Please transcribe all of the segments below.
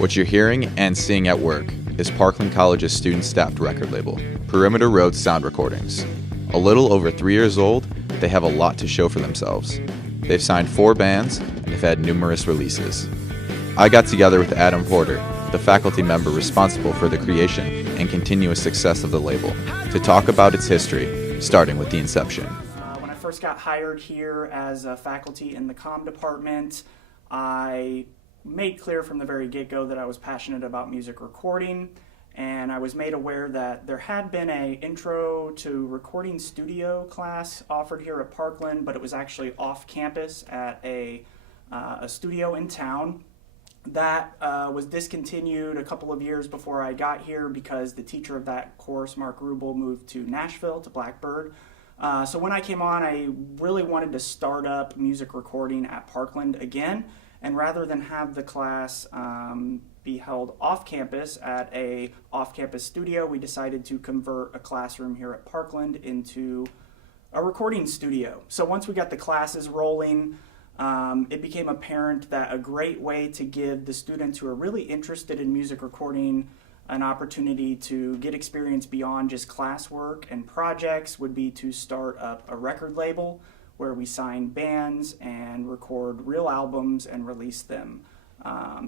What you're hearing and seeing at work is Parkland College's student-staffed record label, Perimeter Road Sound Recordings. A little over 3 years old, they have a lot to show for themselves. They've signed 4 bands and have had numerous releases. I got together with Adam Porter, the faculty member responsible for the creation and continuous success of the label, to talk about its history, starting with the inception. When I first got hired here as a faculty in the comm department, I made clear from the very get-go that I was passionate about music recording, and I was made aware that there had been a intro to recording studio class offered here at Parkland, but it was actually off campus at a studio in town. That was discontinued a couple of years before I got here because the teacher of that course, Mark Rubel, moved to Nashville, to Blackbird. So when I came on, I really wanted to start up music recording at Parkland again. And rather than have the class be held off campus at a off-campus studio, we decided to convert a classroom here at Parkland into a recording studio. So once we got the classes rolling, it became apparent that a great way to give the students who are really interested in music recording an opportunity to get experience beyond just classwork and projects would be to start up a record label where we sign bands and record real albums and release them.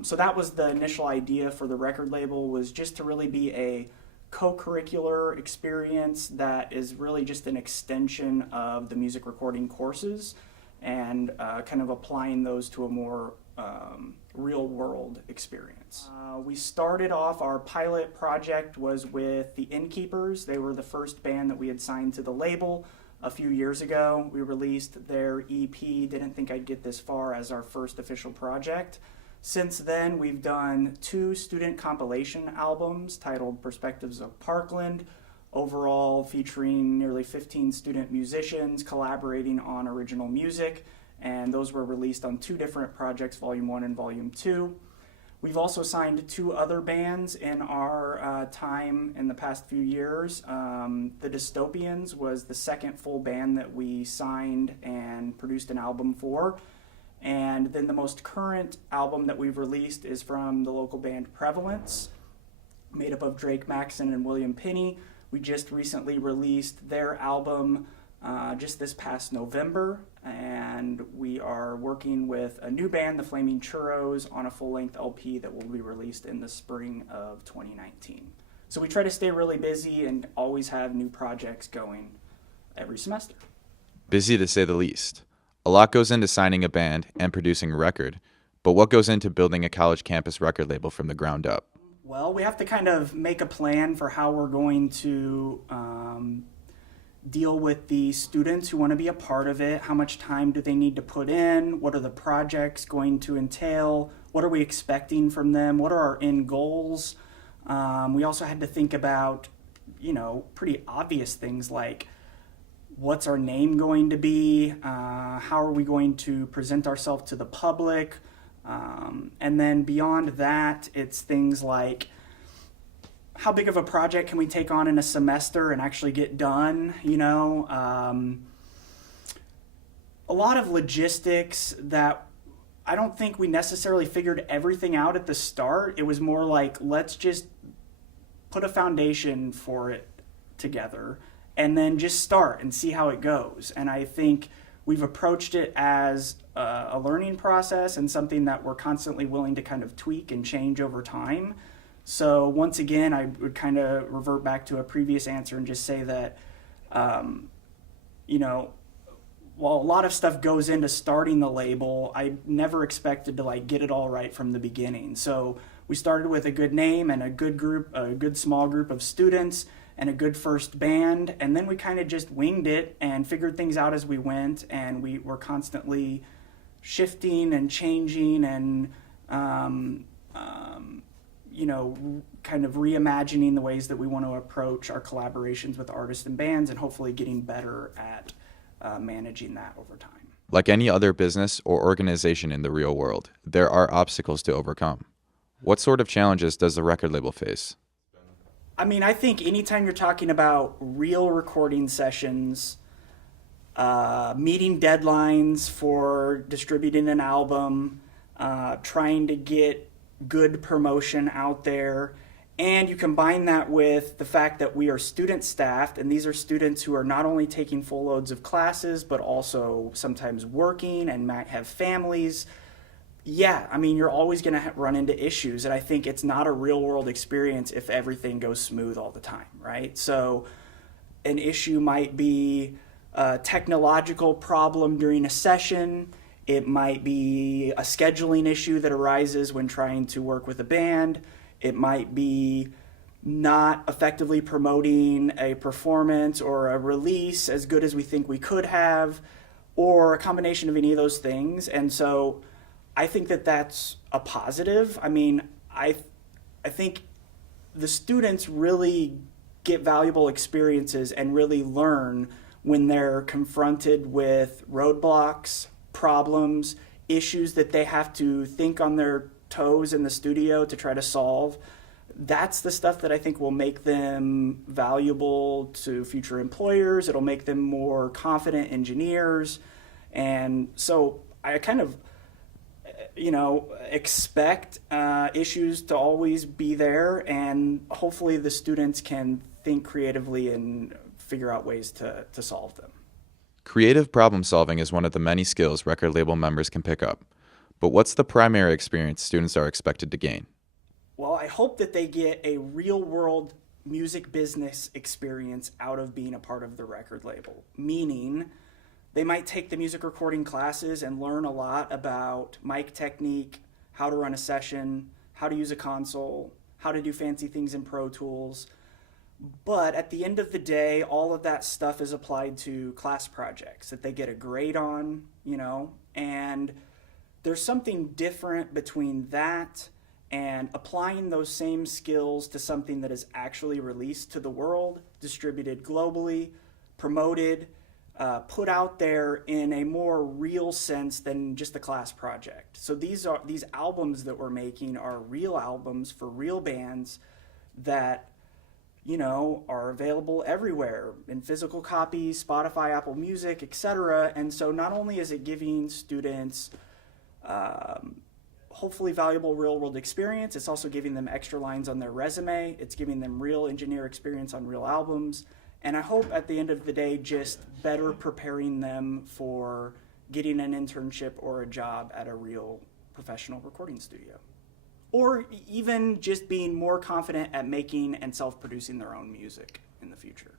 So that was the initial idea for the record label, was just to really be a co-curricular experience that is really just an extension of the music recording courses and kind of applying those to a more real world experience. We started off, our pilot project was with the Innkeepers. They were the first band that we had signed to the label. A few years ago, we released their EP, Didn't Think I'd Get This Far, as our first official project. Since then, we've done 2 student compilation albums titled Perspectives of Parkland, overall featuring nearly 15 student musicians collaborating on original music, and those were released on 2 different projects, Volume 1 and Volume 2. We've also signed 2 other bands in our time in the past few years. The Dystopians was the second full band that we signed and produced an album for. And then the most current album that we've released is from the local band Prevalence, made up of Drake Maxon and William Pinney. We just recently released their album just this past November, and we are working with a new band, the Flaming Churros, on a full-length LP that will be released in the spring of 2019. So we try to stay really busy and always have new projects going every semester. Busy to say the least. A lot goes into signing a band and producing a record, but what goes into building a college campus record label from the ground up? Well, we have to kind of make a plan for how we're going to deal with the students who want to be a part of it. How much time do they need to put in? What are the projects going to entail? What are we expecting from them? What are our end goals? We also had to think about, pretty obvious things like, what's our name going to be? How are we going to present ourselves to the public? And then beyond that, it's things like, how big of a project can we take on in a semester and actually get done? A lot of logistics that I don't think we necessarily figured everything out at the start. It was more like, let's just put a foundation for it together and then just start and see how it goes. And I think we've approached it as a learning process and something that we're constantly willing to kind of tweak and change over time. So once again, I would kind of revert back to a previous answer and just say that, while a lot of stuff goes into starting the label, I never expected to get it all right from the beginning. So we started with a good name and a good small group of students and a good first band, and then we kind of just winged it and figured things out as we went, and we were constantly shifting and changing and kind of reimagining the ways that we want to approach our collaborations with artists and bands, and hopefully getting better at managing that over time. Like any other business or organization in the real world, there are obstacles to overcome. What sort of challenges does the record label face? I think anytime you're talking about real recording sessions, meeting deadlines for distributing an album, trying to get good promotion out there. And you combine that with the fact that we are student staffed, and these are students who are not only taking full loads of classes, but also sometimes working and might have families. Yeah, I mean, you're always going to run into issues, and I think it's not a real world experience if everything goes smooth all the time, right? So an issue might be a technological problem during a session. It might be a scheduling issue that arises when trying to work with a band. It might be not effectively promoting a performance or a release as good as we think we could have, or a combination of any of those things. And so I think that that's a positive. I mean, I think the students really get valuable experiences and really learn when they're confronted with roadblocks, problems, issues that they have to think on their toes in the studio to try to solve. That's the stuff that I think will make them valuable to future employers. It'll make them more confident engineers. And so I kind of, expect issues to always be there, and hopefully the students can think creatively and figure out ways to solve them. Creative problem solving is one of the many skills record label members can pick up. But what's the primary experience students are expected to gain? Well, I hope that they get a real-world music business experience out of being a part of the record label, meaning they might take the music recording classes and learn a lot about mic technique, how to run a session, how to use a console, how to do fancy things in Pro Tools. But at the end of the day, all of that stuff is applied to class projects that they get a grade on, and there's something different between that and applying those same skills to something that is actually released to the world, distributed globally, promoted, put out there in a more real sense than just a class project. So these albums that we're making are real albums for real bands that are available everywhere in physical copies, Spotify, Apple Music, etc. And so not only is it giving students hopefully valuable real-world experience, it's also giving them extra lines on their resume. It's giving them real engineer experience on real albums. And I hope at the end of the day, just better preparing them for getting an internship or a job at a real professional recording studio. Or even just being more confident at making and self-producing their own music in the future.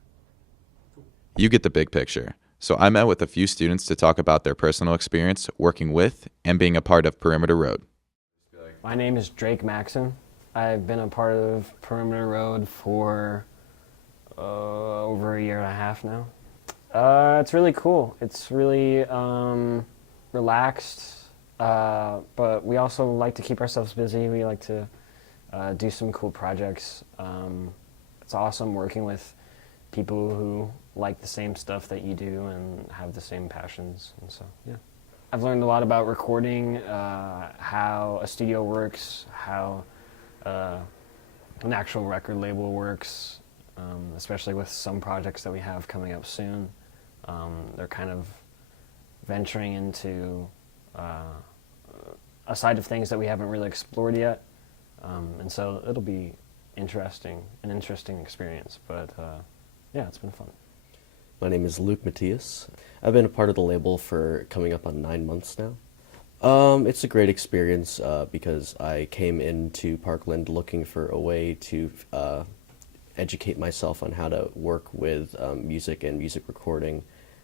You get the big picture. So I met with a few students to talk about their personal experience working with and being a part of Perimeter Road. My name is Drake Maxon. I've been a part of Perimeter Road for over a year and a half now. It's really cool. It's really relaxed, but we also like to keep ourselves busy. We like to do some cool projects. It's awesome working with people who like the same stuff that you do and have the same passions, and so, yeah. I've learned a lot about recording, how a studio works, how an actual record label works, especially with some projects that we have coming up soon. They're kind of venturing into a side of things that we haven't really explored yet, and so it'll be an interesting experience, but yeah, it's been fun. My name is Luke Matthias. I've been a part of the label for coming up on 9 months now. It's a great experience because I came into Parkland looking for a way to educate myself on how to work with music and music recording.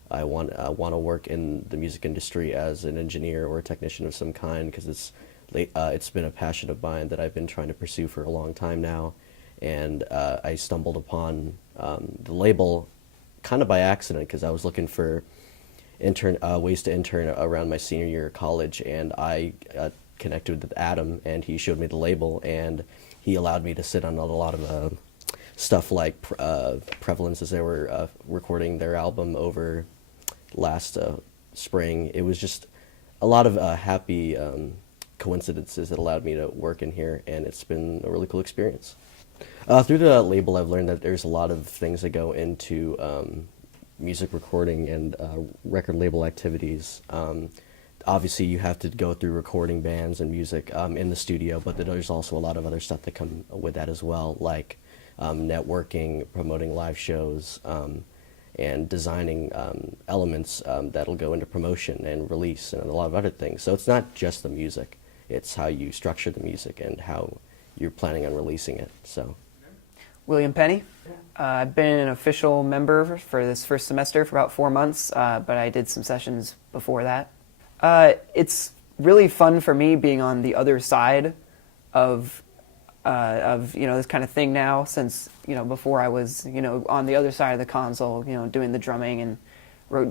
I want to work in the music industry as an engineer or a technician of some kind because it's been a passion of mine that I've been trying to pursue for a long time now. And I stumbled upon the label kind of by accident because I was looking for ways to intern around my senior year of college, and I connected with Adam, and he showed me the label, and he allowed me to sit on a lot of stuff like Prevalence as they were recording their album over last spring. It was just a lot of happy coincidences that allowed me to work in here, and it's been a really cool experience. Through the label, I've learned that there's a lot of things that go into music recording and record label activities. obviously you have to go through recording bands and music in the studio, but there's also a lot of other stuff that come with that as well, like networking, promoting live shows, and designing elements that'll go into promotion and release and a lot of other things. So it's not just the music, it's how you structure the music and how you're planning on releasing it. So, William Penny. I've been an official member for this first semester for about 4 months, but I did some sessions before that. It's really fun for me being on the other side of this kind of thing now, since before I was on the other side of the console, doing the drumming and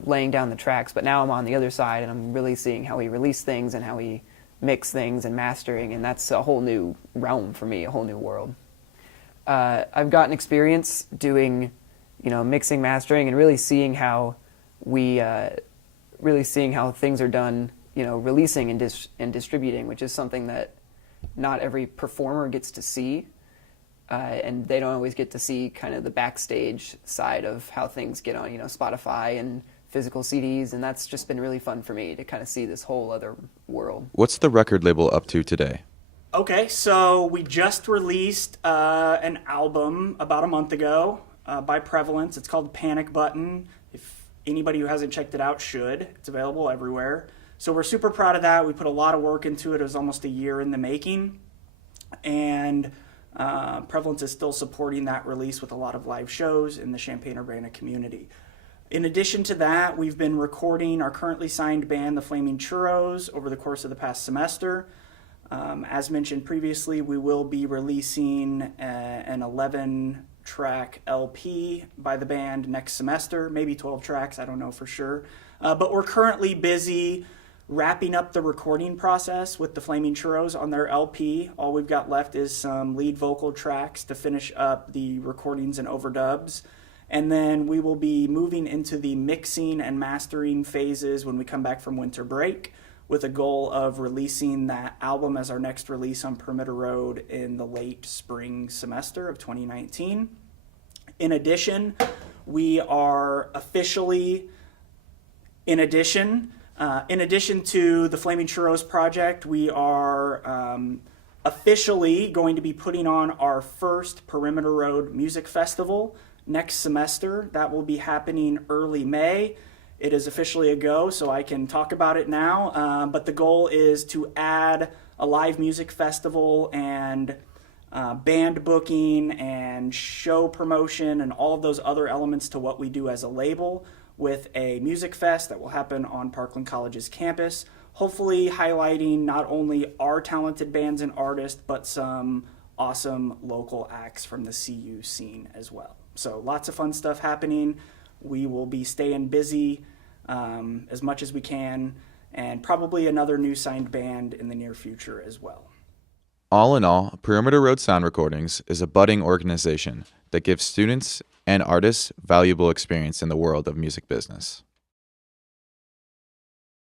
laying down the tracks, but now I'm on the other side and I'm really seeing how we release things and how we mix things and mastering, and that's a whole new realm for me, a whole new world. I've gotten experience doing mixing, mastering, and really seeing how things are done, releasing and distributing, which is something that not every performer gets to see, and they don't always get to see kind of the backstage side of how things get on, Spotify and physical CDs, and that's just been really fun for me to kind of see this whole other world. What's the record label up to today? Okay, so we just released an album about a month ago by Prevalence. It's called Panic Button. If anybody who hasn't checked it out should. It's available everywhere. So we're super proud of that. We put a lot of work into it. It was almost a year in the making. And Prevalence is still supporting that release with a lot of live shows in the Champaign-Urbana community. In addition to that, we've been recording our currently signed band, the Flaming Churros, over the course of the past semester. As mentioned previously, we will be releasing an 11-track LP by the band next semester, maybe 12 tracks, I don't know for sure. But we're currently busy wrapping up the recording process with the Flaming Churros on their LP. All we've got left is some lead vocal tracks to finish up the recordings and overdubs. And then we will be moving into the mixing and mastering phases when we come back from winter break, with a goal of releasing that album as our next release on Perimeter Road in the late spring semester of 2019. In addition, we are officially, in addition to the Flaming Churros project, we are officially going to be putting on our first Perimeter Road Music Festival next semester. That will be happening early May. It is officially a go, so I can talk about it now. But the goal is to add a live music festival and band booking and show promotion and all of those other elements to what we do as a label, with a music fest that will happen on Parkland College's campus, hopefully highlighting not only our talented bands and artists, but some awesome local acts from the CU scene as well. So lots of fun stuff happening. We will be staying busy as much as we can, and probably another new signed band in the near future as well. All in all, Perimeter Road Sound Recordings is a budding organization that gives students and artists valuable experience in the world of music business.